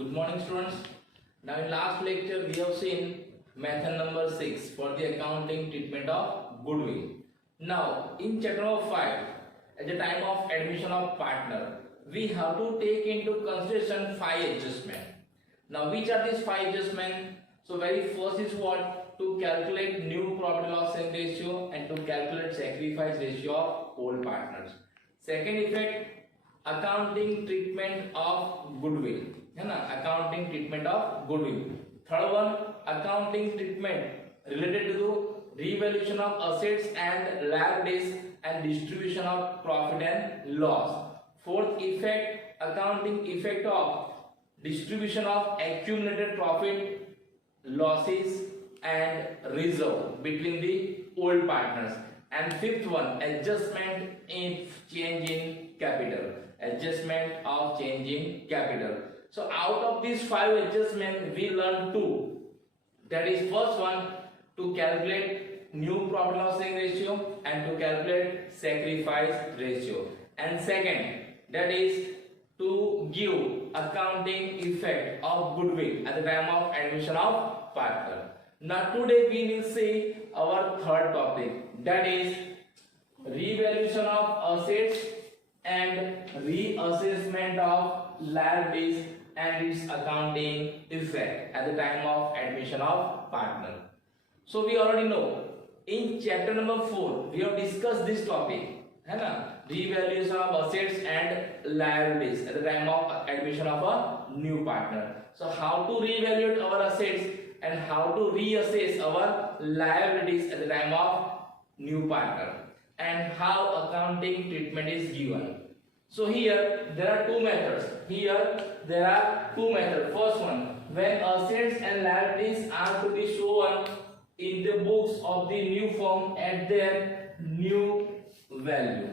Good morning, students. Now, in last lecture, we have seen method number 6 for the accounting treatment of goodwill. Now, in chapter number 5, at the time of admission of partner, we have to take into consideration 5 adjustments. Now, which are these 5 adjustments? So, very first is what? To calculate new profit loss ratio and to calculate sacrifice ratio of old partners. Second effect, accounting treatment of goodwill, है ना, accounting treatment of goodwill. Third one, accounting treatment related to revaluation of assets and liabilities and distribution of profit and loss. Fourth effect, accounting effect of distribution of accumulated profit, losses and reserve between the old partners. And fifth one, adjustment in change in capital. Adjustment of change in capital. So out of these 5 adjustments, we learned 2. That is, first one, to calculate new profit loss ratio and to calculate sacrifice ratio. And second, that is to give accounting effect of goodwill at the time of admission of partner. Now today we will see our third topic, that is revaluation of assets and reassessment of liabilities and its accounting effect at the time of admission of partner. So we already know in chapter number 4 we have discussed this topic, है ना, revaluation of assets and liabilities at the time of admission of a new partner. So how to reevaluate our assets and how to reassess our liabilities at the time of new partner, and how accounting treatment is given. So here there are 2 methods. First one, when assets and liabilities are to be shown in the books of the new firm at their new value.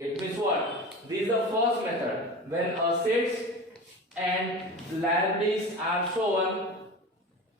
It means what? This is the first method. When assets and liabilities are shown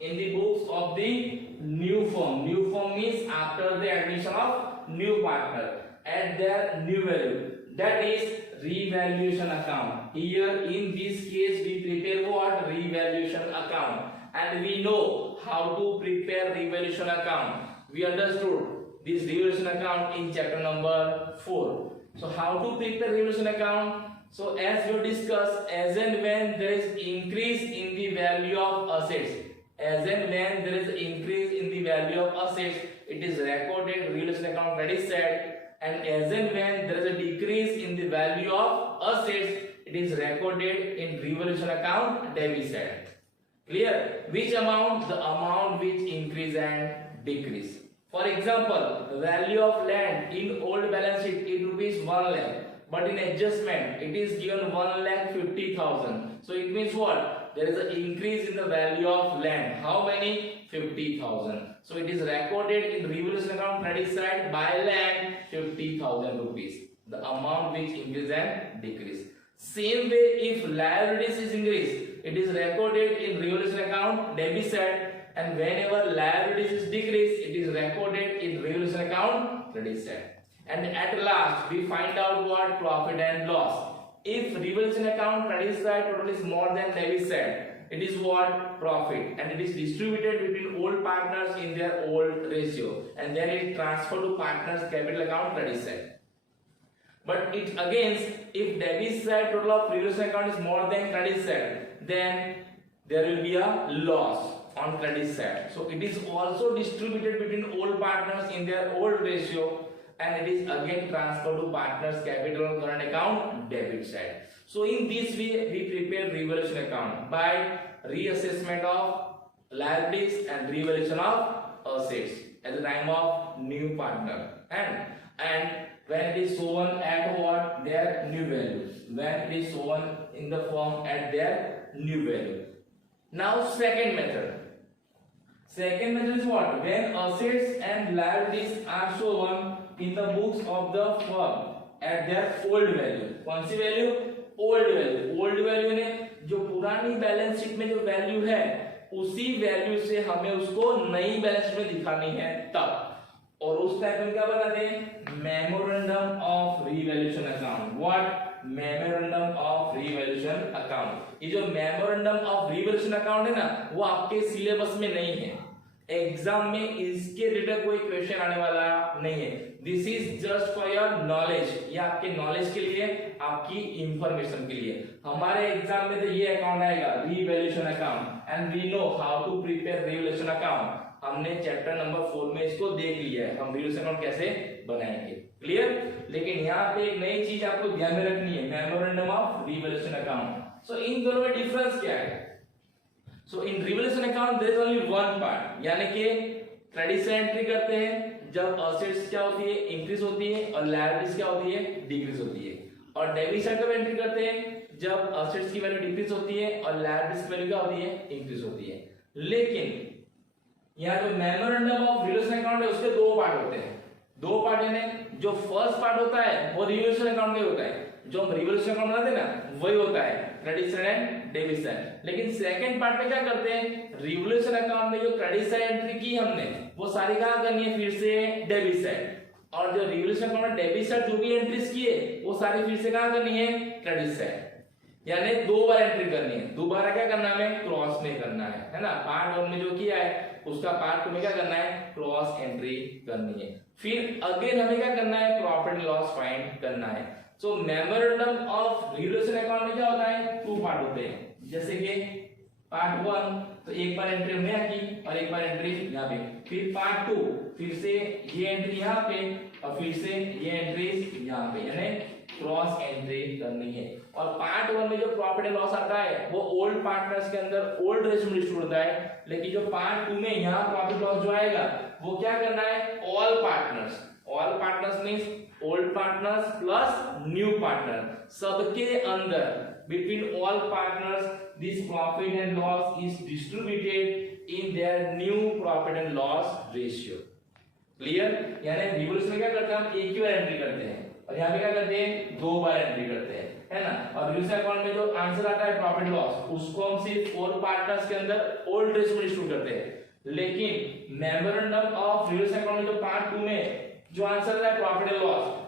in the books of the new firm. New firm means after the admission of new partner at their new value. That is revaluation account. Here in this case we prepare what? Revaluation account. And we know how to prepare revaluation account. We understood this revaluation account in chapter number 4. So how to prepare revaluation account? So as we discussed, as and when there is increase in the value of assets, as and when there is increase in the value of assets, it is recorded revaluation account credit side, and as and when there is a decrease in the value of assets, it is recorded in revaluation account debit side. Clear? Which amount? The amount which increase and decrease. For example, value of land in old balance sheet is rupees 1 lakh, but in adjustment it is given 1,50,000. So it means what? There is an increase in the value of land. How many? 50,000. So it is recorded in revaluation account credit side by land 50,000 rupees. The amount which increase and decrease. Same way, if liabilities is increased, it is recorded in revaluation account debit side, and whenever liabilities is decreased, it is recorded in revaluation account credit side. And at last we find out what? Profit and loss. If revaluation account credit side total is more than debit side, it is what? Profit, and it is distributed between old partners in their old ratio, and then it transferred to partners capital account credit side. But it against, if debit side total of revaluation account is more than credit side, then there will be a loss on credit side. So it is also distributed between old partners in their old ratio, and it is again transferred to partners capital current account debit side. So in this way we prepare revaluation account by reassessment of liabilities and revaluation of assets at the time of new partner, and when it is shown at what? Their new value. When it is shown in the firm at their new value. Now second method. Second method is what? When assets and liabilities are shown in the books of the firm at their old value. कौन सी value? Old value. Old value ने जो पुरानी balance sheet में जो value है उसी value से हमें उसको नई बैलेंस शीट में दिखानी है तब. और उस टाइम में क्या बनाते हैं, memorandum of revaluation account. What, memorandum of revaluation account. ये जो मेमोरेंडम ऑफ रिवैल्यूएशन अकाउंट है ना, वो आपके सिलेबस में नहीं है, एग्जाम में इसके रिलेटेड कोई क्वेश्चन आने वाला नहीं है। This is just for your knowledge, ये आपके नॉलेज के लिए, आपकी इंफॉर्मेशन के लिए। हमारे एग्जाम में तो ये अकाउंट आएगा, revaluation account, and we know how to prepare revaluation account. हमने चैप्टर नंबर 4 में इसको देख लिया है, हम रिवैल्यूएशन अकाउंट कैसे बनाएंगे, क्लियर। लेकिन यहाँ पे एक नई चीज आपको ध्यान में रखनी है, memorandum of revaluation account. So इन दोनों में डिफरेंस क्या है? So in revaluation account there is only one part, यानी कि क्रेडिट से एंट्री करते हैं जब असेट्स क्या होती है, इंक्रीज होती है, और लायबिलिटीज क्या होती है, डिक्रीज होती है। और डेबिट साइड कब एंट्री करते हैं, जब असेट्स की वैल्यू डिक्रीज होती है और लायबिलिटीज की वैल्यू क्या होती है, इंक्रीज होती है। लेकिन यहाँ जो मेमोरेंडम ऑफ रिवैल्यूएशन अकाउंट है उसके दो पार्ट होते हैं, दो पार्ट है। जो फर्स्ट पार्ट होता है वो रिवैल्यूएशन अकाउंट का होता है, जो हम रिवैल्यूएशन अकाउंट बनाते हैं ना वही होता है, credit side and debit side. लेकिन सेकंड पार्ट में क्या करते हैं, रिवैल्यूएशन अकाउंट में जो क्रेडिट साइड एंट्री की हमने वो सारी कहां करनी है, फिर से डेबिट साइड। और जो रिवैल्यूएशन अकाउंट में डेबिट साइड जो भी एंट्रीज किए वो सारी फिर से कहां करनी है, क्रेडिट साइड। यानी दो बार एंट्री करनी है, दोबारा क्या करना है, हमें क्रॉस में करना है ना। पार्ट 1 में जो किया है उसका पार्ट 2 में क्या करना है, क्रॉस एंट्री करनी है। फिर अगेन हमें क्या करना है, प्रॉफिट एंड लॉस फाइंड करना है। सो मेमोरेंडम ऑफ रिवैल्यूएशन अकाउंट में क्या होता है, टू पार्ट होते हैं। जैसे कि पार्ट 1 तो एक बार एंट्री हमने यहाँ की और एक बार एंट्री यहाँ पे, फिर पार्ट 2 फिर से ये एंट्री यहाँ पे और फिर से ये एंट्री यहाँ पे, यानी क्रॉस एंट्री करनी है। और पार्ट 1 में जो प्रॉफिट एंड लॉस आता है वो ओल्ड पार्टनर्स के अंदर ओल्ड रेशियो में डिस्ट्रीब्यूट होता है। लेकिन जो पार्ट 2 में यहाँ प्रॉफिट लॉस जो आएगा वो क्या करना है, all partners. All partners means old partners plus new partner, सबके अंदर between all partners this profit and loss is distributed in their new profit and loss ratio. Clear. यानी रिवैल्यूएशन में क्या करते हैं, हम एक ही बार एंट्री करते हैं और यहाँ पे क्या करते हैं, दो बार एंट्री करते हैं, है ना। और रिवैल्यूएशन अकाउंट में जो आंसर आता है प्रॉफिट लॉस उसको हम सिर्फ ऑल पार्टनर्स के अंदर ओल्ड रेशियो में डिस्ट्रीब्यूट करते हैं। लेकिन मेमोरेंडम ऑफ रिवैल्यूएशन अकाउंट में जो पार्ट 2 में जो आंसर आता है प्रॉफिट एंड लॉस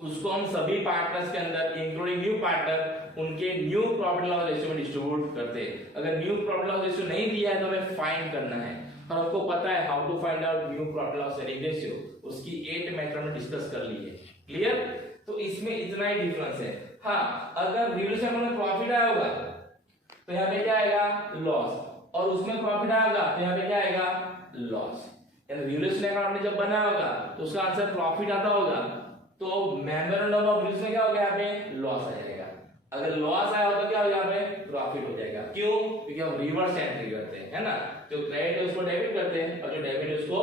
उसको हम सभी पार्टनर्स के अंदर इंक्लूडिंग न्यू पार्टनर उनके न्यू प्रॉफिट लॉस रेशियो में डिस्ट्रीब्यूट करते हैं। अगर न्यू प्रॉफिट लॉस रेशियो नहीं दिया है तो हमें फाइंड करना है, और आपको पता है how to find out new profit loss ratio, उसकी 8 मेथड में डिस्कस कर ली है। क्लियर। तो इसमें इतना ही डिफरेंस है। हाँ, अगर रिवैल्यूएशन में प्रॉफिट आया होगा तो यहाँ पे क्या आएगा, लॉस, और उसमें प्रॉफिट आएगा तो यहाँ पे क्या आएगा, लॉस। रिवैल्यूएशन अकाउंट में जब बना होगा तो उसका आंसर प्रॉफिट आता होगा तो मेमोरेंडम ऑफ रिवैल्यूएशन क्या होगा, यहाँ पे लॉस आ जाएगा। अगर लॉस आया हो तो क्या हो, यहाँ पे प्रॉफिट हो जाएगा। क्यों, क्योंकि हम रिवर्स एंट्री करते हैं, है ना। जो क्रेडिट है उसको डेबिट करते हैं और जो डेबिट है उसको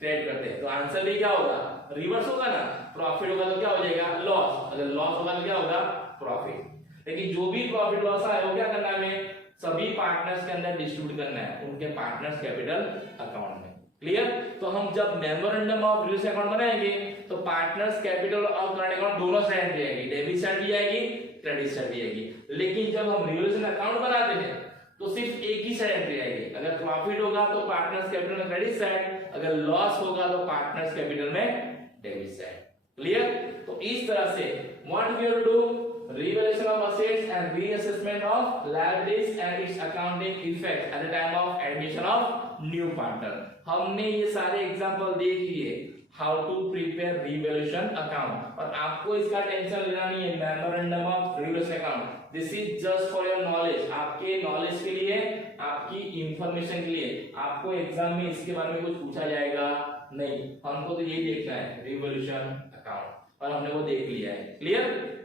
क्रेडिट करते हैं, तो आंसर भी क्या होगा, रिवर्स होगा ना। प्रॉफिट होगा तो क्या हो जाएगा, लॉस, अगर लॉस होगा तो क्या होगा, प्रॉफिट। लेकिन जो भी प्रॉफिट लॉस आया वो क्या करना है, हमें सभी पार्टनर्स के अंदर डिस्ट्रीब्यूट करना है उनके पार्टनर्स कैपिटल अकाउंट में। क्लियर। तो हम जब मेमोरेंडम ऑफ रिवैल्यूएशन अकाउंट बनाएंगे तो पार्टनर्स कैपिटल और करंट अकाउंट दोनों साइड भी आएगी, डेबिट साइड भी आएगी, क्रेडिट साइड भी आएगी। लेकिन जब हम रिवैल्यूएशन अकाउंट बनाते हैं तो सिर्फ एक ही साइड एंट्री आएगी। अगर प्रॉफिट होगा तो पार्टनर्स कैपिटल में क्रेडिट साइड, अगर लॉस होगा तो पार्टनर्स कैपिटल में डेबिट साइड। क्लियर। तो इस तरह से what we have to do, revaluation of assets and reassessment of liabilities and its accounting effect at the time of admission of new partner। हमने ये सारे एग्जांपल देख लिए, how to prepare revaluation account, और आपको इसका टेंशन लेना नहीं है। Memorandum of revaluation account this is just for your knowledge, आपके नॉलेज के लिए, आपकी इंफॉर्मेशन के लिए। आपको एग्जाम में इसके बारे में कुछ पूछा जाएगा नहीं, हमको तो यही देखना है रिवैल्यूएशन अकाउंट, और हमने वो देख लिया है। क्लियर।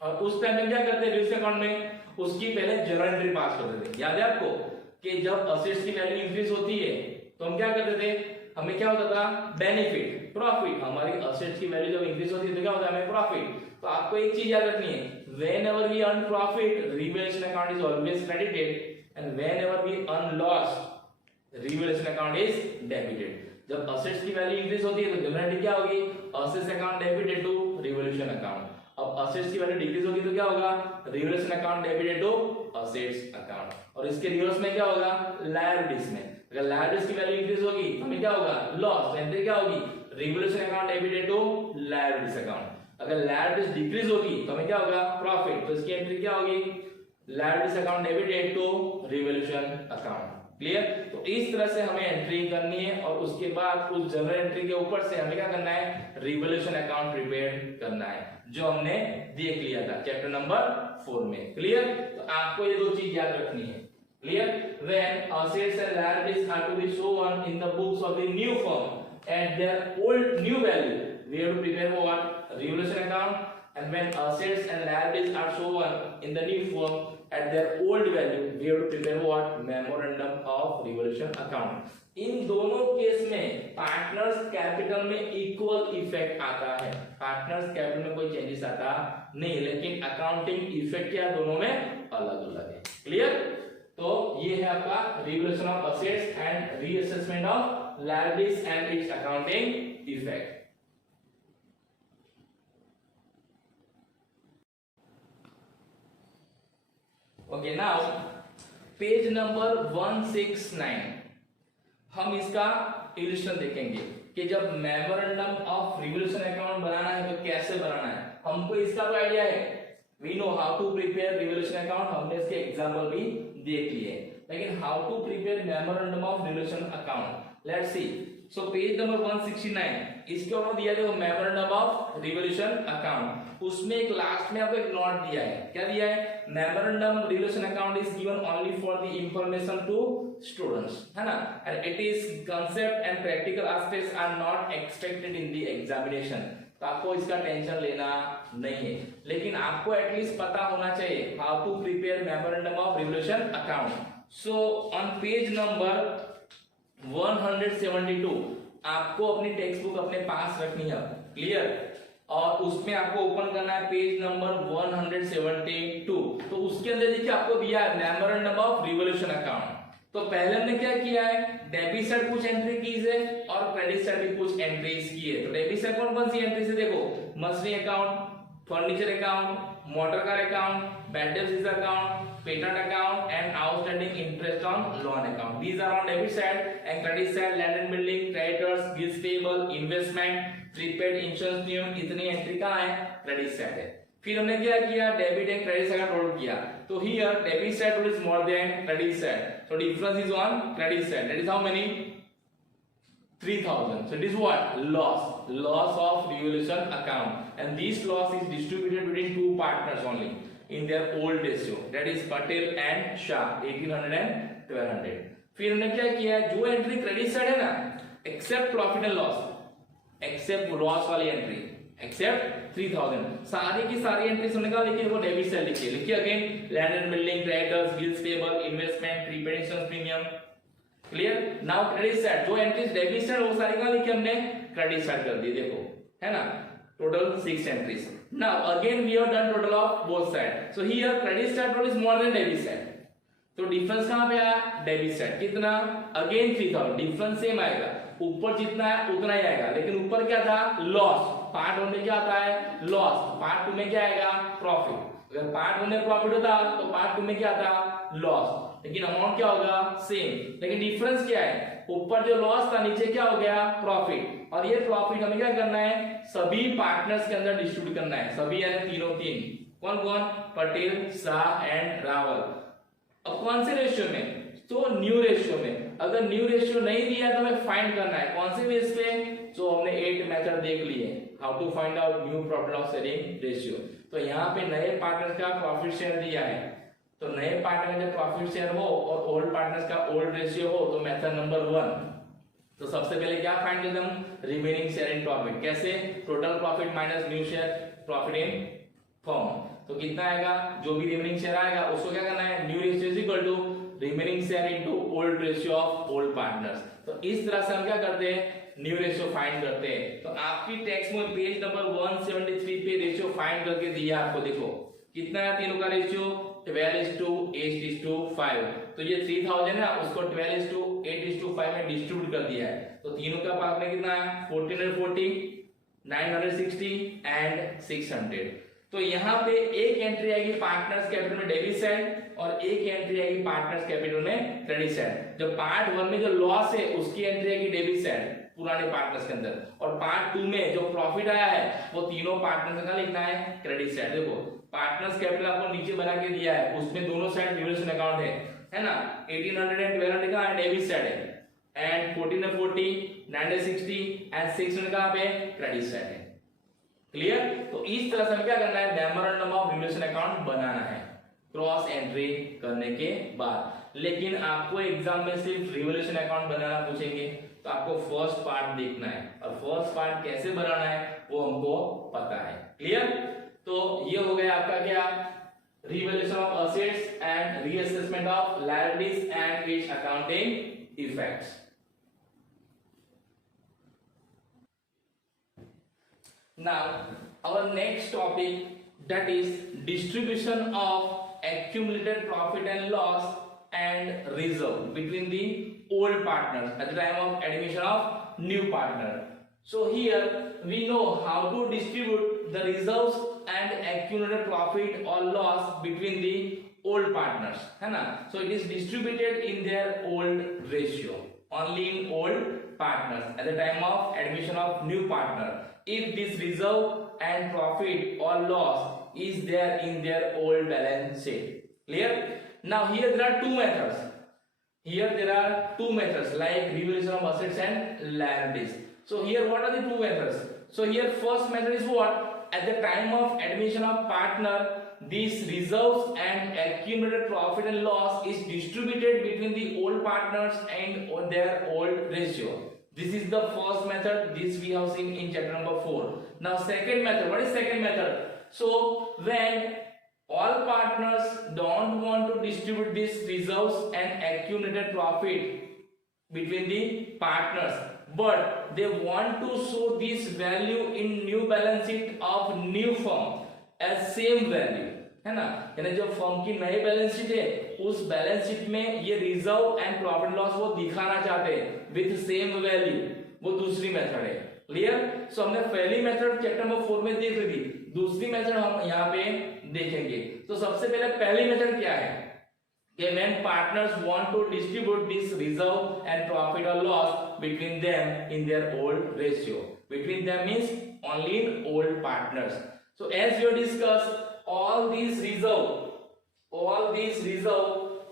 और उस टाइम में क्या करते हैं, रिवैल्यूएशन अकाउंट में उसकी पहले जर्नल एंट्री पास करते थे। याद है आपको कि जब असेट्स की वैल्यू इंक्रीज होती है तो हम क्या करते थे, हमें क्या होता था, बेनिफिट, प्रॉफिट। हमारी असेट्स की वैल्यू जब इंक्रीज होती है तो क्या होता है, हमें प्रॉफिट। तो आपको एक चीज याद रखनी है, whenever we earn profit revaluation account is always credited, and whenever we earn loss revaluation account is debited. जब असेट्स की वैल्यू इंक्रीज होती है तो जर्नल एंट्री क्या होगी, assets account debited to revaluation account. अब असेट्स की वैल्यू डिक्रीज होगी तो क्या होगा, revaluation account debited to assets account. और इसके रिवर्स में क्या होगा, लायबिलिटीज में। अगर लायबिलिटीज की वैल्यू इंक्रीज होगी तो हमें क्या होगा, लॉस, एंट्री क्या होगी, revaluation account debited to liabilities account. अगर लायबिलिटीज डिक्रीज होगी तो हमें क्या होगा, प्रॉफिट, तो इसकी एंट्री क्या होगी, liabilities account debited to revolution account. Clear? तो इस तरह से हमें एंट्री करनी है और उसके बाद उस जनरल एंट्री के ऊपर से हमें क्या करना है, रिवोल्यूशन अकाउंट प्रिपेयर करना है, जो हमने देख लिया था चैप्टर नंबर 4 में। क्लियर? तो आपको ये दो चीज याद रखनी है। Clear? When assets and liabilities are to be shown in the books of the new firm at their old new value, we have to prepare what, revaluation account. And when assets and liabilities are shown in the new firm at their old value, we have to prepare what, memorandum of revaluation account. इन दोनों case में partners capital में equal effect आता है, partners capital में कोई changes आता नहीं, लेकिन अकाउंटिंग इफेक्ट क्या दोनों में अलग अलग है। क्लियर? तो ये है आपका revaluation of assets and reassessment of liabilities and it's accounting effect. Okay, now page number 169 हम इसका इलस्ट्रेशन देखेंगे कि जब मेमोरेंडम ऑफ रिवैल्यूएशन अकाउंट बनाना है तो कैसे बनाना है। हमको इसका तो आइडिया है, we know how to prepare revaluation account, हमने इसके एग्जांपल भी देख लिए, लेकिन how to prepare memorandum of revaluation account, let's see. So page number 169 इसके ऊपर दिया है मेमोरेंडम ऑफ रिवैल्यूएशन अकाउंट, उसमें एक लास्ट में आपको एक नोट दिया है, क्या दिया है, memorandum revaluation account is given only for the information to students, है ना, and it is concept and practical aspects are not expected in the examination. तो आपको इसका टेंशन लेना नहीं है, लेकिन आपको एटलीस्ट पता होना चाहिए how to prepare memorandum of revaluation account. So on page number 172 आपको अपनी टेक्स्ट बुक अपने पास रखनी है। क्लियर? और उसमें आपको ओपन करना है पेज नंबर 172। तो उसके अंदर देखिए आपको दिया है मेमोरेंडम ऑफ रिवैल्यूएशन अकाउंट। तो पहले हमने क्या किया है, डेबिट साइड कुछ एंट्री की है और क्रेडिट साइड भी कुछ एंट्रीज की है। तो डेबिट साइड कौन कौन सी एंट्री से देखो, machinery account, furniture account, motor car account, bad debts account, patent account and outstanding interest on loan account. These are on debit side and credit side, land and building, creditors, bills payable, investment, prepaid, insurance premium, इतनी entry कहाँ है, credit side है। फिर हमने क्या किया, debit and credit side total किया। तो here debit side is more than credit side, so difference is on credit side, that is how many, 3000. So it is what, loss of revaluation account, and this loss is distributed between two partners only in their old ratio, that is Patel and Shah, 1800 and 1200. फिर हमने क्या किया, जो entry credit side है ना, except profit and loss, except loss वाली entry, except 3000, सारी की सारी एंट्री हमने कहा लेकिन वो डेबिट साइड लिखिए। लिखिए again, land and building, creditors, bills payable, investment, prepaid, insurance premium. Clear? Now credit side, जो एंट्रीज डेबिट साइड वो सारी कहां लिखी हमने, क्रेडिट साइड कर दी, देखो है ना, total 6 entries. Now again we have done total of both sides. So here credit side total is more than debit side. तो डिफरेंस कहां पे आया, डेबिट साइड, कितना, अगेन 3000, डिफरेंस सेम आएगा, ऊपर जितना है उतना ही आएगा, लेकिन ऊपर क्या था, लॉस, पार्ट 1 में क्या आता है, लॉस, पार्ट 2 में क्या आएगा, प्रॉफिट। अगर पार्ट 1 में प्रॉफिट होता तो पार्ट 2 में क्या था, लॉस, लेकिन अमाउंट क्या होगा, सेम, लेकिन डिफरेंस क्या है, ऊपर जो लॉस था नीचे क्या हो गया, प्रॉफिट। और ये प्रॉफिट हमें क्या करना है, सभी पार्टनर्स के अंदर डिस्ट्रीब्यूट करना है, सभी यानी तीनों तीन, कौन कौन, पटेल, शाह एंड रावल। अब कौन से रेशियो में, तो न्यू रेशियो में। अगर न्यू रेशियो नहीं दिया तो हमें फाइंड करना है, कौन से बेस पे, तो हमने 8 मेथड देख लिए, how to find out new profit loss sharing ratio. तो यहाँ पे नए पार्टनर्स का प्रॉफिट शेयर दिया है, तो नए पार्टनर का जब प्रॉफिट शेयर हो और ओल्ड पार्टनर्स का ओल्ड रेशियो हो, तो मेथड नंबर 1, तो सबसे पहले क्या फाइंड करते हैं हम, रिमेनिंग शेयर इन प्रॉफिट, कैसे, total profit minus new share profit in firm, तो कितना आएगा, जो भी रिमेनिंग शेयर आएगा उसको क्या करना है, new ratio is equal to remaining share into old ratio of old partners. तो इस तरह से हम क्या करते हैं, न्यू रेशियो फाइंड करते हैं। तो आपकी टेक्स्ट में पेज नंबर 173 पे रेशियो फाइंड करके दिया आपको, देखो कितना है तीनों का रेशियो, 12:8:5। तो ये 3000 है, उसको 12:8:5 में डिस्ट्रीब्यूट कर दिया है, तो तीनों का पार्ट में कितना है, 1440, 960 एंड 600। तो यहाँ पे एक एंट्री आएगी पार्टनर्स कैपिटल में डेबिट साइड और एक एंट्री आएगी पार्टनर्स कैपिटल में क्रेडिट साइड। जब पार्ट 1 में जो लॉस है उसकी एंट्री आएगी डेबिट साइड, पुराने पार्टनर्स के अंदर। और पार्ट 2 में जो प्रॉफिट आया है वो तीनों पार्टनर्स का लिखना है क्रेडिट साइड। देखो पार्टनर्स कैपिटल आपको नीचे बना के दिया है, उसमें दोनों साइड रिवैल्यूएशन अकाउंट है ना। 1800 एंड 1200 का डेबिट साइड है एंड 1440 960 एंड 600 का पे क्रेडिट साइड है। क्लियर? तो इस तरह से हमें क्या करना है, मेमोरेंडम ऑफ रिवैल्यूएशन अकाउंट बनाना है क्रॉस एंट्री करने के बाद। लेकिन आपको एग्जाम में सिर्फ रिवैल्यूएशन अकाउंट बनाना पूछेंगे तो आपको फर्स्ट पार्ट देखना है, और फर्स्ट पार्ट कैसे बनाना है वो हमको पता है। क्लियर? तो ये हो गया आपका क्या, revaluation of assets and reassessment of liabilities and it's accounting effects. Now our next topic, that is distribution of accumulated profit and loss and reserve between the old partners at the time of admission of new partner. So here we know how to distribute the reserves and accumulated profit or loss between the old partners, है ना। So it is distributed in their old ratio, only in old partners at the time of admission of new partner, if this reserve and profit or loss is there in their old balance sheet. Clear? Now here there are two methods. Here there are two methods like revaluation of assets and liabilities. So here what are the two methods? So here first method is what? At the time of admission of partner, these reserves and accumulated profit and loss is distributed between the old partners and on their old ratio. This is the first method. This we have seen in chapter number 4. Now second method. What is second method? So when all partners don't want to distribute these reserves and accumulated profit between the partners, but they want to show this value in new balance sheet of new firm as same value, है ना। यानी जो firm की नई balance sheet है उस balance sheet में ये रिजर्व एंड प्रॉफिट लॉस वो दिखाना चाहते हैं विथ सेम वैल्यू, वो दूसरी मेथड है। क्लियर? सो हमने पहली मेथड चैप्टर नंबर 4 में देख ली थी, दूसरी मेथड हम यहाँ पे देखेंगे। तो सबसे पहले पहली मेथड क्या है कि when partners want to distribute this reserve and profit or loss between them in their old ratio. Between them means only in old partners. So as we discussed, all these reserve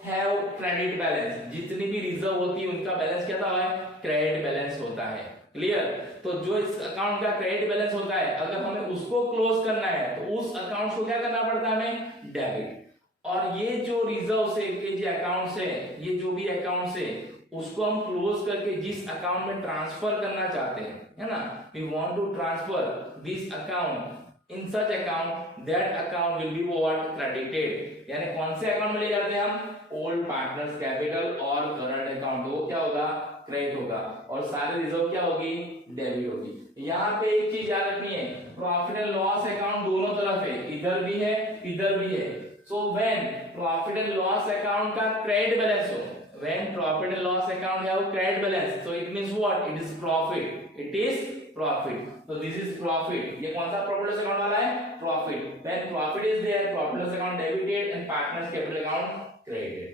have credit balance. जितनी भी reserve होती है उनका balance क्या होता है, credit balance होता है। क्लियर? तो जो इस अकाउंट का क्रेडिट बैलेंस होता है अगर हमें उसको क्लोज करना है तो उस अकाउंट को क्या करना पड़ता है हमें, डेबिट। और ये जो रिजर्व से के जो अकाउंट है, ये जो भी अकाउंट है उसको हम क्लोज करके जिस अकाउंट में ट्रांसफर करना चाहते हैं, है ना, we want to transfer this account in such account, that account will be what, credited। यानी कौन से अकाउंट में ले जाते हैं हम, ओल्ड पार्टनर्स कैपिटल और करंट अकाउंट, वो क्या होगा, क्रेडिट होगा, और सारे रिजर्व क्या होगी, डेबिट होगी। यहाँ पे एक चीज याद रखनी है, प्रॉफिट एंड लॉस अकाउंट दोनों तरफ है, इधर भी है इधर भी है। So when profit and loss account का क्रेडिट बैलेंस हो, when profit and loss account have credit balance, so it means what, it is profit, it is profit। so this is profit। ये कौन सा प्रॉफिट लॉस अकाउंट वाला है, profit. when profit is there, profit loss account debited and partners capital account credited।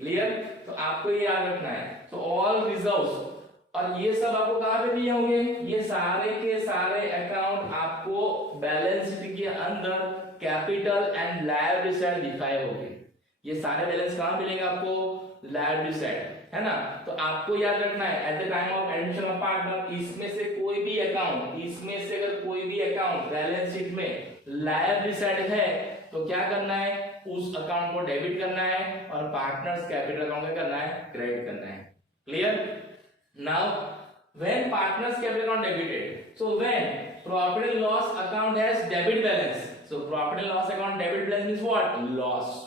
Clear? तो आपको ये याद रखना है। so all reserves, और ये सब आपको कहां पे दिए होंगे, ये सारे के सारे अकाउंट आपको बैलेंस शीट के अंदर कैपिटल एंड लायबिलिटी साइड दिखाए होंगे। ये सारे बैलेंस कहां मिलेंगे आपको, लायबिलिटी साइड, है ना। तो आपको याद रखना है at the time of admission of partner, इसमें से कोई भी अकाउंट बैलेंस शीट में लायबिलिटी साइड है तो क्या करना है, उस अकाउंट को डेबिट करना है और पार्टनर्स कैपिटल अकाउंट में करना है, क्रेडिट करना है। Clear? Now when partners capital account debited, so when profit and loss account has debit balance, so profit and loss account debit balance means what, loss.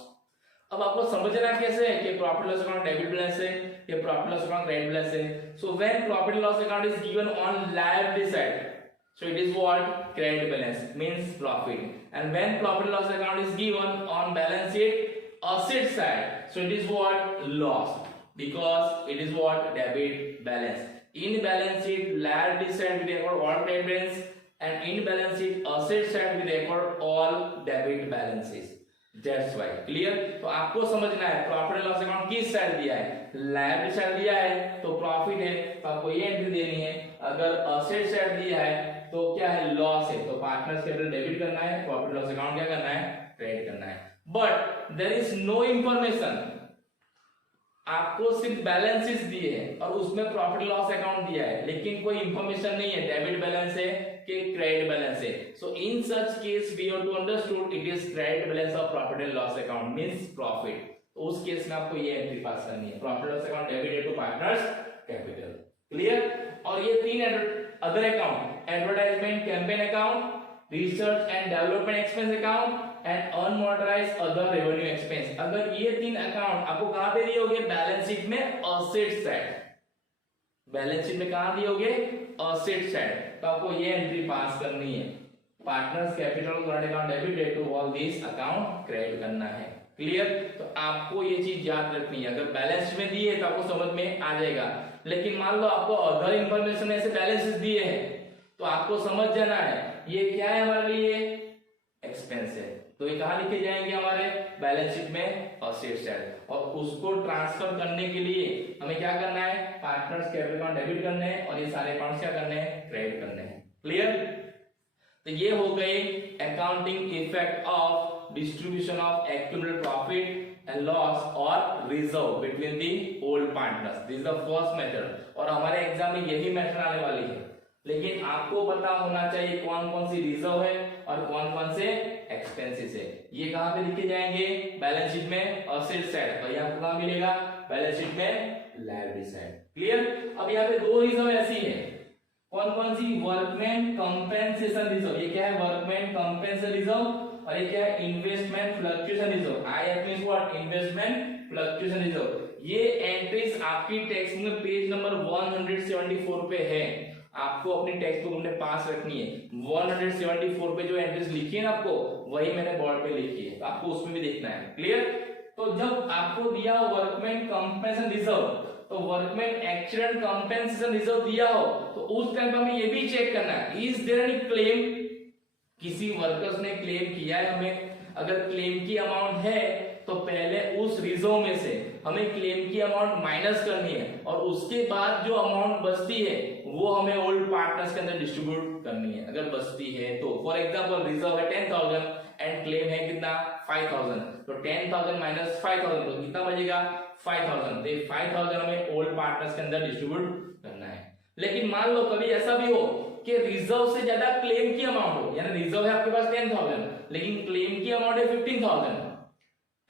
अब आपको समझना कैसे है कि profit loss account debit balance है या profit loss account credit balance है। So when profit loss account is given on liability side, so it is what, credit balance means profit, and when profit loss account is given on balance sheet asset side, so it is what, loss, because it is what, debit balance। in balance sheet liability side we record all credit balance, and in balance sheet asset side we record all debit balances। That's why। Clear? तो आपको समझना है profit and loss account किस side दिया है, liability side दिया है तो प्रॉफिट है तो आपको ये एंट्री देनी है, अगर असेट साइड दिया है तो क्या है, लॉस है, तो पार्टनर्स कैपिटल डेबिट करना है, प्रॉफिट लॉस अकाउंट क्या करना है, क्रेडिट करना है। But there is no information, आपको सिर्फ बैलेंस शीट दिए हैं और उसमें प्रॉफिट लॉस अकाउंट दिया है, लेकिन कोई इंफॉर्मेशन नहीं है डेबिट बैलेंस है कि क्रेडिट बैलेंस है। So in such case we have to understood it is credit balance of profit and loss account means profit. तो उस केस में आपको ये एंट्री पास करनी है, profit loss account debited to partners capital. Clear? और ये तीन other account, advertisement campaign account, research and development expense account and unamortised other revenue expense, अगर ये तीन अकाउंट आपको कहां पे दिए होंगे, बैलेंस शीट में असेट साइड, बैलेंस शीट में कहां दिए होंगे, असेट साइड, तो आपको ये एंट्री पास करनी है, partners capital current account debited to all this account credit करना है। क्लियर? तो आपको ये चीज याद रखनी है, अगर बैलेंस शीट में दिए है तो आपको समझ में आ जाएगा, लेकिन मान लो आपको अदर इंफॉर्मेशन ऐसे बैलेंस शीट दिए हैं तो आपको समझ जाना है ये क्या है, हमारे लिए एक्सपेंस है, तो ये कहां लिखे जाएंगे, हमारे बैलेंस शीट में असेट साइड, और उसको ट्रांसफर करने के लिए हमें क्या करना है, पार्टनर्स कैपिटल अकाउंट डेबिट करने हैं और ये सारे अकाउंट्स क्या करने हैं, क्रेडिट करने हैं। क्लियर? तो ये हो गई accounting effect of distribution of accumulated profit and loss और reserve between the old partners, this is the first method, और हमारे एग्जाम में यही मेथड आने वाली है, लेकिन आपको पता होना चाहिए कौन कौन सी रिजर्व है और कौन कौन से एक्सपेंसेस है। ये कहां पे लिखे जाएंगे, बैलेंस शीट में असेट साइड, और ये आपको कहां मिलेगा, बैलेंस शीट में लायबिलिटी साइड। क्लियर? अब यहाँ पे दो रिजर्व ऐसी है, कौन कौन सी, वर्कमैन कंपेंसेशन रिजर्व, ये क्या है, वर्कमैन कंपेंसेशन रिजर्व, और ये क्या है, investment fluctuation reserve, if means what, investment fluctuation reserve. ये एंट्रीज आपकी टेक्स्ट में पेज नंबर 174 पे है, आपको अपनी टेक्स्ट बुक में पास रखनी है। 174 पे जो एंट्रीज लिखी है ना आपको, वही मैंने बोर्ड पे लिखी है, तो आपको उसमें भी देखना है। क्लियर? तो जब आपको दिया वर्कमैन कंपेंसेशन रिजर्व, तो वर्कमैन एक्सीडेंट कंपेंसेशन रिजर्व दिया हो तो उस टाइम पे हमें ये भी चेक करना है, इज देयर एनी क्लेम, किसी वर्कर्स ने क्लेम किया है हमें, अगर क्लेम की अमाउंट है तो पहले उस रिजर्व में से हमें क्लेम की अमाउंट माइनस करनी है, और उसके बाद जो अमाउंट बचती है वो हमें ओल्ड पार्टनर्स के अंदर डिस्ट्रीब्यूट करनी है, अगर बचती है तो। फॉर एग्जांपल रिजर्व है 10,000 एंड क्लेम है कितना, 5,000, तो 10,000 माइनस 5,000 तो कितना बचेगा, 5,000, तो 5,000 हमें ओल्ड पार्टनर्स के अंदर डिस्ट्रीब्यूट करना है। लेकिन मान लो कभी ऐसा भी हो कि रिजर्व से ज्यादा क्लेम की अमाउंट हो, यानी रिजर्व है आपके पास 10,000 लेकिन क्लेम की अमाउंट है 15,000,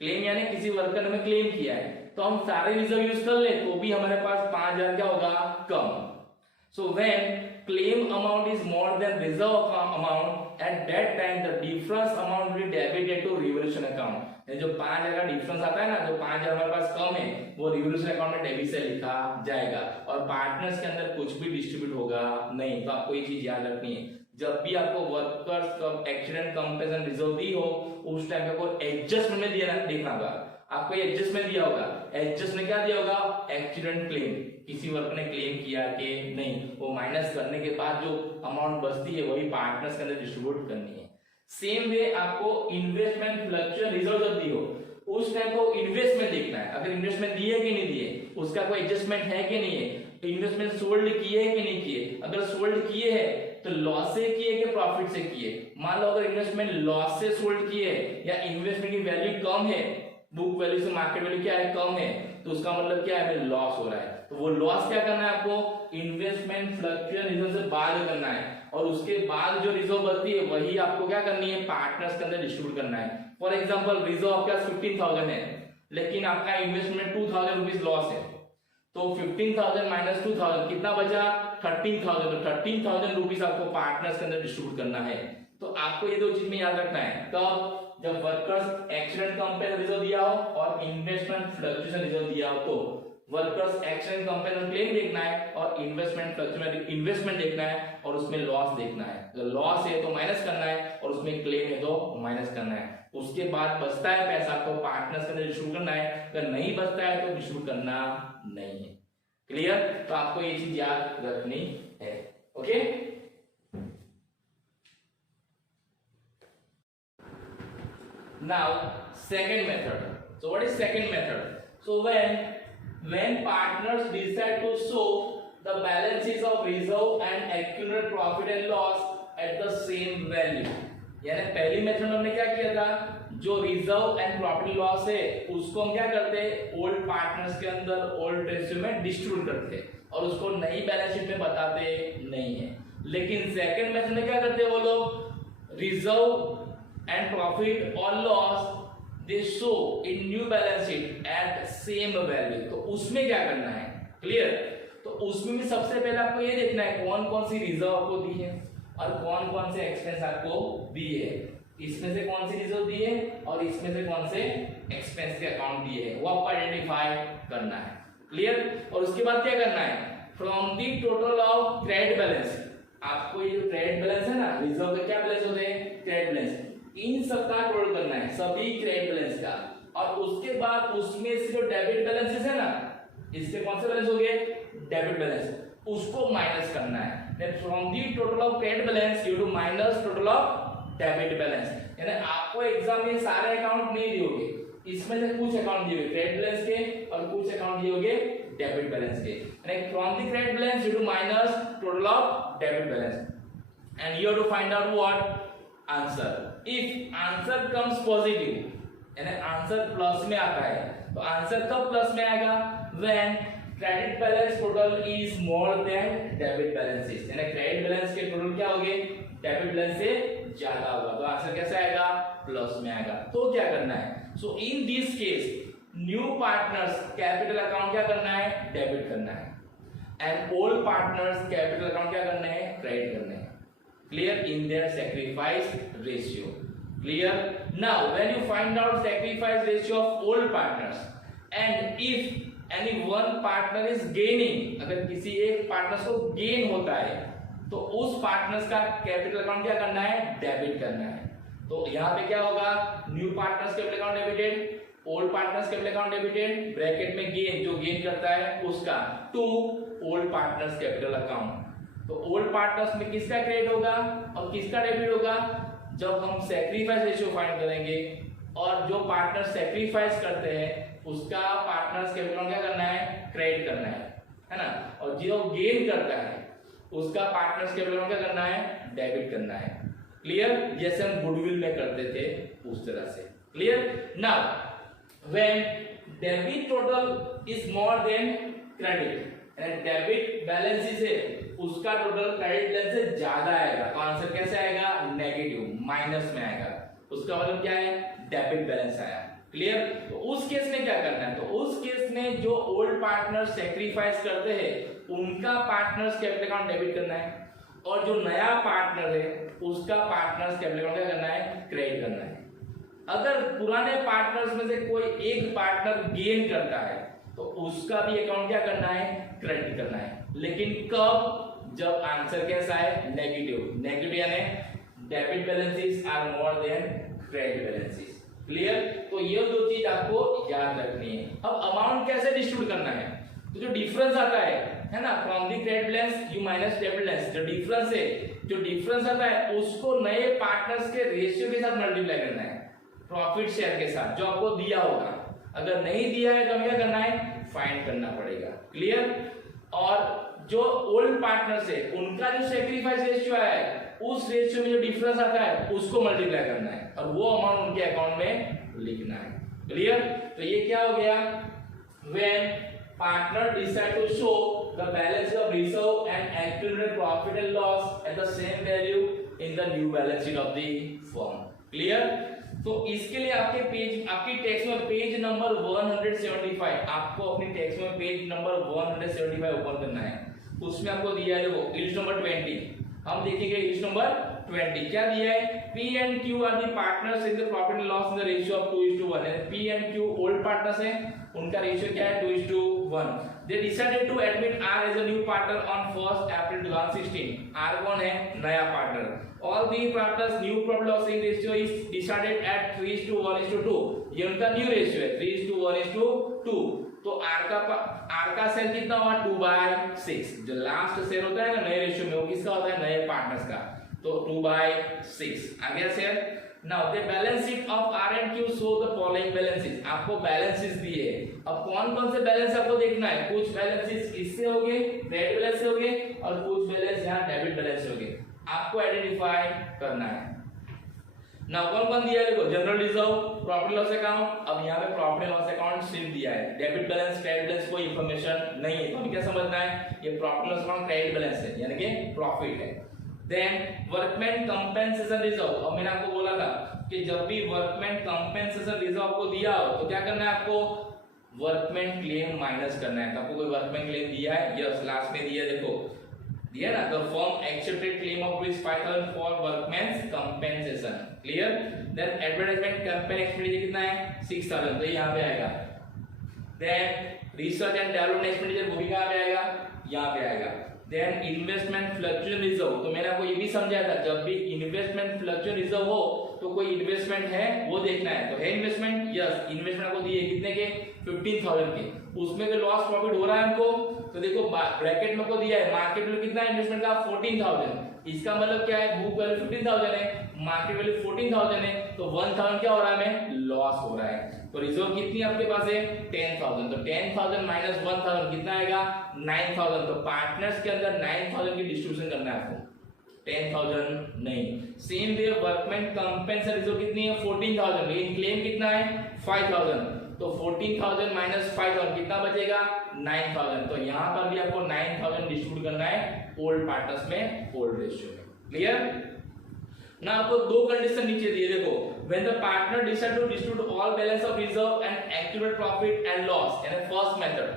क्लेम यानी किसी वर्कर ने हमें क्लेम किया है, तो हम सारे रिजर्व यूज कर ले तो भी हमारे पास 5,000 क्या होगा, कम। So when claim amount is more than reserve amount, at that time the difference amount will be debited to revaluation account. जो 5,000 का डिफरेंस आता है ना, जो 5,000 हमारे पास कम है, वो रिवॉल्यूशन अकाउंट में डेबिट से लिखा जाएगा, और पार्टनर्स के अंदर कुछ भी डिस्ट्रीब्यूट होगा नहीं। तो आपको ये चीज याद रखनी है, जब भी आपको वर्कर्स एक्सीडेंट कंपेंसेशन रिजर्व दी हो उस टाइम पे कोई एडजस्टमेंट में देखना होगा, आपको एडजस्टमेंट दिया होगा, एडजस्ट में क्या दिया होगा, एक्सीडेंट क्लेम, किसी वर्कर ने क्लेम किया कि नहीं, वो माइनस करने के बाद जो अमाउंट बचती है वही पार्टनर्स के अंदर डिस्ट्रीब्यूट करनी है। सेम वे आपको इन्वेस्टमेंट फ्लक्चुएशन रिजर्व जब दी हो उस टाइम को इन्वेस्टमेंट देखना है, अगर इन्वेस्टमेंट दी है कि नहीं दिए, उसका कोई एडजस्टमेंट है कि नहीं है, इन्वेस्टमेंट सोल्ड किए है कि नहीं किए, अगर सोल्ड किए है तो लॉस से किए कि प्रॉफिट से किए। मान लो अगर इन्वेस्टमेंट लॉस से सोल्ड किए है या इन्वेस्टमेंट की वैल्यू कम है, बुक वैल्यू से मार्केट वैल्यू क्या है, कम है, तो उसका मतलब क्या है, लॉस हो रहा है, तो वो लॉस क्या करना है आपको, इन्वेस्टमेंट फ्लक्चुएशन रिजर्व से बाद करना है, और उसके बाद जो रिजर्व बचती है वही आपको क्या करनी है, पार्टनर्स के अंदर डिस्ट्रीब्यूट करना है। फॉर एग्जांपल रिजर्व आपका 15,000 है लेकिन आपका इन्वेस्टमेंट 2,000 रुपीज लॉस है, तो 15,000 माइनस 2,000 कितना बचा, 13,000, तो 13,000 रुपीज आपको पार्टनर्स के अंदर डिस्ट्रीब्यूट करना है। तो आपको ये दो चीज में याद रखना है, कब, जब वर्कर्स एक्सीडेंट कंपेंसेशन रिजर्व दिया हो और इन्वेस्टमेंट फ्लक्चुएशन रिजर्व दिया हो, तो वर्कर्स एक्सीडेंट कंपेंसेशन क्लेम देखना है और इन्वेस्टमेंट फ्लक्चुएशन इन्वेस्टमेंट देखना है और उसमें लॉस देखना है, अगर लॉस है तो माइनस करना है और उसमें क्लेम है तो माइनस करना है। उसके बाद बचता है पैसा तो पार्टनर्स के अंदर डिस्ट्रीब्यूट करना है, अगर नहीं बचता है तो डिस्ट्रीब्यूट करना नहीं है। क्लियर? तो आपको ये चीज याद रखनी है। Okay, now second method. So what is second method? So when partners decide to show the balances of reserve and accumulated profit and loss at the same value। यानी पहली मेथड में हमने क्या किया था, जो रिजर्व एंड प्रॉफिट लॉस है उसको हम क्या करते हैं, ओल्ड पार्टनर्स के अंदर ओल्ड रेशियो में डिस्ट्रीब्यूट करते हैं और उसको नई बैलेंस शीट में बताते नहीं है। लेकिन सेकंड मेथड में क्या करते हैं वो लोग, रिजर्व एंड प्रॉफिट और loss they show in new balance sheet at same value. तो उसमें क्या करना है, क्लियर। तो उसमें भी सबसे पहले आपको ये देखना है कौन कौन सी रिजर्व आपको दी है और कौन कौन से एक्सपेंस आपको दिए है, इसमें से कौन सी रिजर्व दी है और इसमें से कौन से एक्सपेंस के अकाउंट दिए हैं, वो आपको आइडेंटिफाई करना है, क्लियर। और उसके बाद क्या करना है, from the total of credit balance, आपको ये जो क्रेडिट बैलेंस है ना, रिजर्व का क्या बैलेंस होते हैं, क्रेडिट बैलेंस, इन सब का टोटल करना है, सभी क्रेडिट बैलेंस का। और उसके बाद उसमें से जो डेबिट बैलेंसेस है ना, इसके कौन से बैलेंस हो गए, डेबिट बैलेंस, उसको माइनस करना है। From the total of credit balance you to minus total of debit balance. यानी आपको एग्जाम में सारे अकाउंट नहीं दियोगे, इसमें से कुछ अकाउंट दिए क्रेडिट बैलेंस के और कुछ अकाउंट दियोगे डेबिट बैलेंस के। यानी from the credit balance you to minus total of debit balance and you have to find out what answer. If answer comes positive, यानी आंसर प्लस में आता है, तो आंसर कब प्लस में आएगा, when credit balance total is more than debit balances. यानी credit balance के टोटल क्या होंगे, डेबिट बैलेंस से ज्यादा होगा, तो आंसर कैसे आएगा, प्लस में आएगा। तो क्या करना है, so in this case new partners capital account क्या करना है, डेबिट करना है, and old partners capital account क्या करना है, क्रेडिट करना है, clear, in their sacrifice ratio, clear। Now when you find out sacrifice ratio of old partners and if any one partner is gaining, अगर किसी एक पार्टनर्स को गेन होता है तो उस पार्टनर्स का कैपिटल अकाउंट क्या करना है, डेबिट करना है। तो यहाँ पे क्या होगा, new partners capital account debited, old partners capital account debited, bracket में गेन, जो गेन करता है उसका, to old partners capital account. तो ओल्ड पार्टनर्स में किसका क्रेडिट होगा और किसका डेबिट होगा, जब हम सैक्रिफाइस रेशियो फाइंड करेंगे, और जो पार्टनर सैक्रिफाइस करते हैं उसका पार्टनर्स कैपिटल क्या करना है, क्रेडिट करना है ना, और जो गेन करता है उसका पार्टनर्स कैपिटल क्या करना है, डेबिट करना है, क्लियर। जैसे हम गुडविल में करते थे उस तरह से, clear. Now when debit total is more than credit, debit balance से उसका टोटल क्रेडिट बैलेंस से ज्यादा आएगा, तो आंसर कैसे आएगा, नेगेटिव, माइनस में आएगा, उसका मतलब क्या है, डेबिट बैलेंस आया, क्लियर। तो उस केस में क्या करना है, तो उस केस में जो ओल्ड पार्टनर सैक्रिफाइस करते हैं उनका पार्टनर्स कैपिटल अकाउंट डेबिट करना है, और जो नया पार्टनर है उसका पार्टनर्स कैपिटल अकाउंट क्या करना है, क्रेडिट करना है। अगर पुराने पार्टनर्स में से कोई एक पार्टनर गेन करता है तो उसका भी अकाउंट क्या करना है, क्रेडिट करना है, लेकिन कब, जब आंसर कैसा है, नेगेटिव, नेगेटिव यानी debit balances are more than credit balances, clear. तो ये दो चीज आपको याद रखनी है। अब अमाउंट कैसे डिस्ट्रीब्यूट करना है, तो जो डिफरेंस आता है ना, from the credit balance you minus debit balance, जो डिफरेंस है, जो डिफरेंस आता है उसको नए पार्टनर्स के रेशियो के साथ मल्टीप्लाई करना है, प्रॉफिट शेयर के साथ, जो आपको दिया होगा। अगर नहीं दिया है तो हमें क्या करना है, फाइंड करना पड़ेगा, क्लियर। और जो ओल्ड पार्टनर्स है उनका जो सैक्रिफाइस रेशियो है उस रेशियो में जो डिफरेंस आता है उसको मल्टीप्लाई करना है और वो अमाउंट उनके अकाउंट में लिखना है, क्लियर। तो ये क्या हो गया, when partner decide to show the balance of reserve and accumulated profit and loss at the same value in the new balance sheet of the firm, clear. तो इसके लिए आपके पेज, आपकी टेक्स्ट में पेज नंबर 175, आपको अपनी text में page number 175 open करना है। उसमें आपको दिया है, देखो इल्स नंबर 20, हम देखेंगे इल्स नंबर 20 क्या दिया है, P and Q are the partners in the profit and loss in the ratio of 2:1 है। P and Q old partners हैं, उनका रेशियो क्या है, 2:1। They decided to admit R as a new partner on 1 April 2016। R कौन है, नया partner. All the partners new profit loss ratio is decided at 3:1:2, ये उनका न्यू रेशियो है, 3:1:2। तो R का शेयर कितना हुआ, 2/6। जो लास्ट शेयर होता है ना नए रेशियो में, वो किसका होता है, नए पार्टनर्स का, तो 2/6 आ गया share. Now the balance sheet of R and Q show the following balances. आपको बैलेंसेस दिए, अब कौन कौन से बैलेंस आपको देखना है। कुछ बैलेंसेस इससे हो गए, क्रेडिट बैलेंस से हो गए, और कुछ बैलेंस यहाँ डेबिट बैलेंस से हो गए, आपको आइडेंटिफाई करना है। नाउ कौन कौन दिया है देखो, general reserve, profit loss account. अब यहाँ पे प्रॉफिट लॉस अकाउंट सिर्फ दिया है, डेबिट बैलेंस क्रेडिट बैलेंस कोई इंफॉर्मेशन नहीं है। तो हमें क्या समझना है, ये profit loss account credit balance है, यानी कि प्रॉफिट है। देन वर्कमैन कंपेंसेशन रिजर्व, और मैंने आपको बोला था कि जब भी वर्कमैन कंपेंसेशन रिजर्व आपको दिया हो तो क्या करना है, आपको वर्कमैन क्लेम माइनस करना है। तो आपको कोई वर्कमैन क्लेम दिया है, यस लास्ट में दिया, देखो दिया ना, the firm accepted claim of rupees 5000 for workman's compensation, clear. Then advertisement campaign expenditure कितना है 6000, तो यहाँ पे आएगा। Then research and development expenditure वो भी कहाँ पे आएगा, यहाँ पे आएगा। देन इन्वेस्टमेंट फ्लक्चुएशन रिजर्व, तो मैंने आपको ये भी समझाया था, जब भी इन्वेस्टमेंट फ्लक्चुएशन रिजर्व हो तो कोई इन्वेस्टमेंट है वो देखना है। तो है इन्वेस्टमेंट, यस इन्वेस्टमेंट आपको दिए कितने के 15000 के, उसमें कोई लॉस प्रॉफिट हो रहा है हमको, तो देखो ब्रैकेट में को दिया है मार्केट वैल्यू कितना है इन्वेस्टमेंट का 14000, इसका मतलब क्या है, बुक वैल्यू 15000 है, मार्केट वैल्यू 14000 है, तो 1000 क्या हो रहा है, हमें लॉस हो रहा है। तो रिजर्व कितनी आपके पास है 10000, तो 10000 माइनस 1000 कितना आएगा 9000। तो पार्टनर्स के अंदर 9000 की डिस्ट्रीब्यूशन करना है आपको, 10000 नहीं। Same way workman compensation reserve कितनी है 14000, लेकिन क्लेम कितना है 5000, तो 14000 माइनस 5000 कितना बचेगा 9000। तो यहाँ पर भी आपको 9000 डिस्ट्रीब्यूट करना है ओल्ड पार्टनर्स में, ओल्ड रेशियो में, क्लियर ना। आपको दो कंडीशन नीचे दिए, देखो when the partner decide to distribute all balance of reserve and accumulate profit and loss in a first method,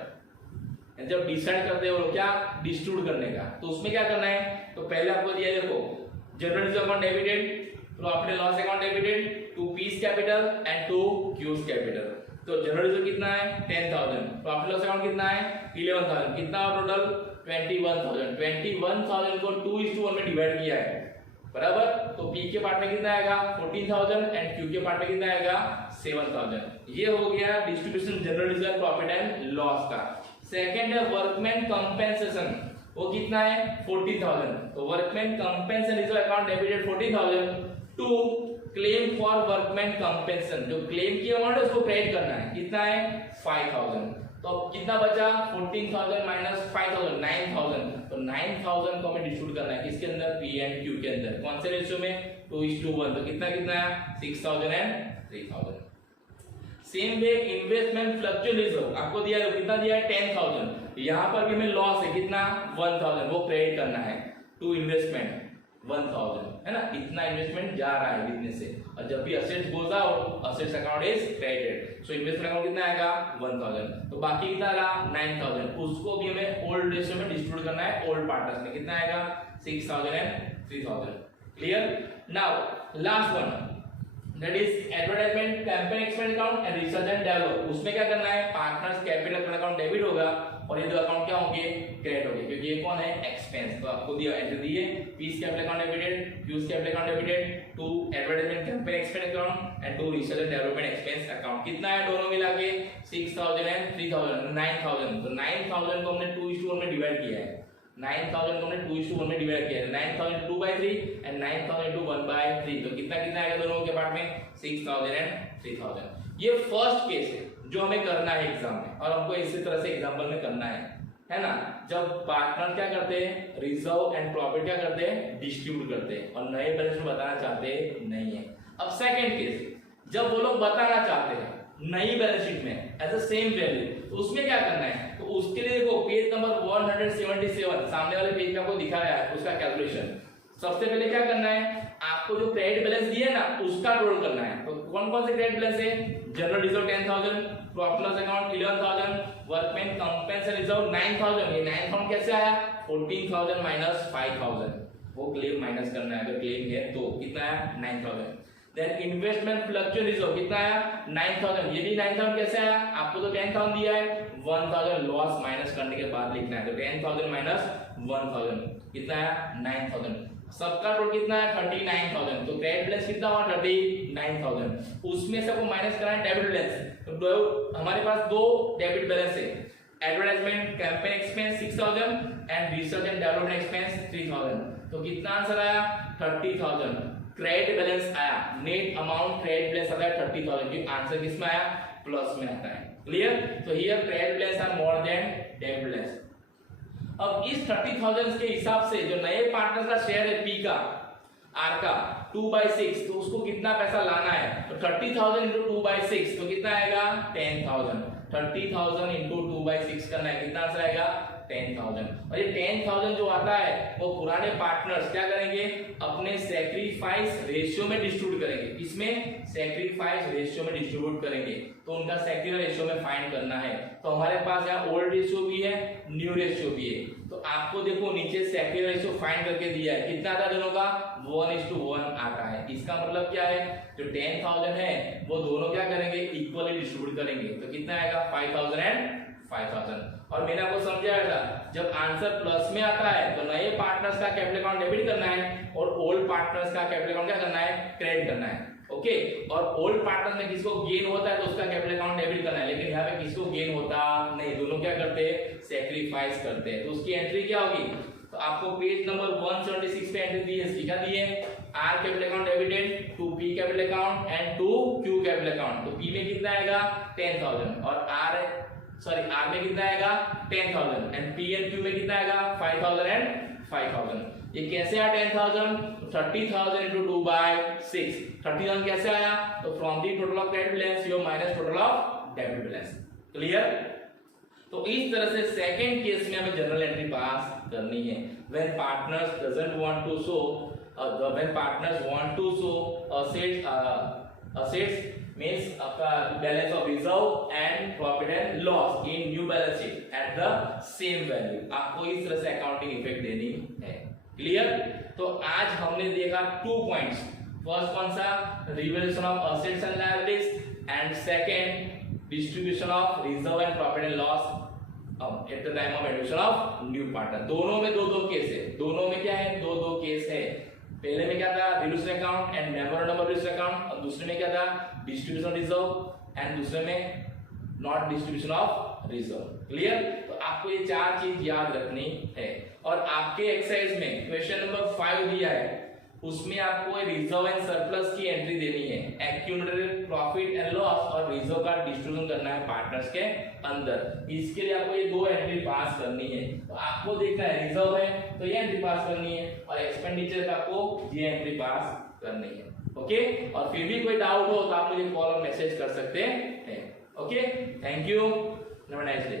जब डिसाइड करते हो क्या डिस्ट्रीब्यूट करने का, तो उसमें क्या करना है, तो पहले आपको दिया देखो general reserve account debited, profit and loss account debited to P's capital and to Q's capital. तो जनरल रिजर्व कितना है 10000, प्रॉफिट लॉस अकाउंट कितना है 11000, कितना टोटल 21000। 21000 को 2:1 में डिवाइड किया है, बराबर। तो पी के पार्ट में कितना आएगा 14000 एंड क्यू के पार्ट में कितना आएगा 7000। ये हो गया distribution general reserve profit and loss का। सेकंड है वर्कमैन कंपेंसेशन, वो कितना है 14000, तो workman compensation reserve account debited 14000 to claim for workman compensation, जो क्लेम की अमाउंट है उसको क्रेडिट करना है, कितना है 5000। तो कितना बचा 14000 माइनस 5000 9000, तो 9000 को हमें डिस्ट्रीब्यूट करना है किसके अंदर पी एंड क्यू के अंदर, कौन से रेशियो में 2:1, तो कितना कितना है 6000 and 3000। Same way investment fluctuation reserve आपको दिया है, कितना दिया है 10000, यहाँ पर भी हमें लॉस है कितना 1000, वो क्रेडिट करना है टू इन्वेस्टमेंट 1000, है ना, इतना इन्वेस्टमेंट जा रहा है बिजनेस से, और जब भी assets goes out assets account is credited, so investment account कितना आएगा 1000, तो बाकी कितना आएगा 9000, उसको भी हमें ओल्ड रेशियो में डिस्ट्रीब्यूट करना है ओल्ड पार्टनर्स में, कितना आएगा 6000 and 3000, clear. Now last one that is advertisement campaign expense account and research and develop. उसमें क्या करना है पार्टनर्स कैपिटल अकाउंट डेबिट होगा और ये दो अकाउंट क्या होंगे क्रेडिट होंगे, क्योंकि ये कौन है एक्सपेंस। तो आपको दिया एंट्री दी है P's capital account debited, Q's capital account debited to advertisement campaign expense account and to research and development expense account. कितना है दोनों मिला के 6000 एंड 3000 9000, तो 9000 को हमने 2:1 में डिवाइड किया है, 9000 को हमने 2:1 में डिवाइड किया है, 9000 2/3 एंड 9000 1/3, तो कितना कितना आएगा दोनों के पार्ट में 6000 एंड 3000। ये फर्स्ट केस है जो हमें करना है एग्जाम में, और हमको इसी तरह से एग्जांपल में करना है ना। जब पार्टनर क्या करते हैं रिजर्व एंड प्रॉफिट क्या करते हैं डिस्ट्रीब्यूट करते हैं, और नए बैलेंस में बताना चाहते नहीं है। अब सेकंड केस, जब वो लोग बताना चाहते हैं नई बैलेंस शीट में एज अ सेम वैल्यू, तो उसमें क्या करना है, तो उसके लिए देखो पेज नंबर 177 सामने वाले पेज में आपको दिखाया है उसका कैलकुलेशन। सबसे पहले क्या करना है, आपको जो क्रेडिट बैलेंस दिया है ना उसका रोल करना है। तो कौन कौन से क्रेडिट बैलेंस है, general reserve 10000, profit loss account 11000, workman compensation reserve 9000, ये 9000 कैसे आया 14000 माइनस 5000, वो क्लेम माइनस करना है, अगर क्लेम है तो कितना आया 9000। देन इन्वेस्टमेंट फ्लक्चुएशन रिजर्व कितना आया 9000, ये भी 9000 कैसे आया, आपको तो 10000 दिया है, 1000 लॉस माइनस करने के बाद लिखना है, तो 10000 माइनस 1000 कितना आया 9000। सबका टोटल कितना है 39000, तो क्रेडिट बैलेंस कितना हुआ 39000, उसमें से आपको माइनस करना है डेबिट बैलेंस। तो हमारे पास दो डेबिट बैलेंस है, advertisement campaign expense 6000 and research and development expense 3000, तो कितना आंसर आया 30000 क्रेडिट बैलेंस आया, नेट अमाउंट क्रेडिट बैलेंस आता है 30,000 की, आंसर किस में आया, प्लस में आता है। क्लियर? तो here credit balance are more than debit balance. अब इस 30,000 के हिसाब से जो नए पार्टनर का शेयर है पी का, आर का 2/6, तो उसको कितना पैसा लाना है, तो 30,000 इंटू 2/6 तो कितना आएगा 10,000। 30,000 इंटू 2/6 करना है, कितना आंसर आएगा 10,000। और ये 10,000 जो आता है वो पुराने पार्टनर्स क्या करेंगे, अपने सैक्रिफाइस रेशियो में डिस्ट्रीब्यूट करेंगे। इसमें सैक्रिफाइस रेशियो में डिस्ट्रीब्यूट करेंगे, तो उनका सैक्रिफाइस रेशियो में फाइंड करना है। तो हमारे पास यहाँ ओल्ड रेशियो भी है, न्यू रेशियो भी है। तो आपको देखो नीचे सैक्रिफाइस रेशियो फाइंड करके दिया है, कितना आता है दोनों का, 1:1 आता है। इसका मतलब क्या है, जो 10,000 है वो दोनों क्या करेंगे, इक्वली डिस्ट्रीब्यूट करेंगे। तो कितना आएगा 5,000 एंड 5,000। और मैंने आपको समझाया था, जब आंसर प्लस में आता है तो नए पार्टनर्स का कैपिटल अकाउंट डेबिट करना है और ओल्ड पार्टनर्स का कैपिटल अकाउंट क्या करना है, क्रेडिट करना है। ओके, और ओल्ड पार्टनर में किसको गेन होता है तो उसका कैपिटल अकाउंट डेबिट करना है, लेकिन यहाँ पे किसको गेन होता नहीं, दोनों क्या करते हैं, सैक्रिफाइस करते हैं। तो उसकी एंट्री क्या होगी, तो आपको पेज नंबर 176 पे एंट्री दी है, इसकी क्या दी है, R capital account debited to P capital account and to Q capital account. तो पी में कितना आएगा 10,000 और आर में कितना आएगा 10,000 एंड पी एंड क्यू में कितना आएगा 5,000 एंड 5,000। ये कैसे आया 10,000, 30,000 into 2/6। 30,000 कैसे आया, तो from the total of credit balance you minus total of debit balance. Clear? तो इस तरह से सेकंड केस में हमें जनरल एंट्री पास करनी है। When partners doesn't want to show when partners want to show assets means balance of reserve and profit and loss in new balance sheet at the same value, आपको इस तरह से accounting effect देनी है। Clear? तो आज हमने देखा 2 पॉइंट्स, फर्स्ट कौन सा, revaluation of assets and liabilities and second distribution of reserve and profit and loss at the time of admission of new partner. दोनों में दो केस है, दोनों में क्या है, दो केस है। पहले में क्या था, revaluation account and memorandum of revaluation account, और दूसरे में क्या था, डिस्ट्रीब्यूशन रिजर्व एंड दूसरे में not distribution of reserve. Clear? तो आपको ये 4 चीज याद रखनी है। और आपके एक्सरसाइज में क्वेश्चन नंबर 5 दिया है, उसमें आपको रिजर्व एंड सरप्लस की एंट्री देनी है, एक्यूमुलेटेड प्रॉफिट एंड लॉस और रिजर्व का डिस्ट्रीब्यूशन करना है पार्टनर्स के अंदर। इसके लिए आपको ये 2 एंट्री पास करनी है। तो आपको देखना है रिजर्व है तो ये एंट्री पास करनी है, और एक्सपेंडिचर का आपको ये एंट्री पास करनी है। ओके, और फिर भी कोई डाउट हो तो आप मुझे कॉल और मैसेज कर सकते हैं। Okay, thank you, have a nice day.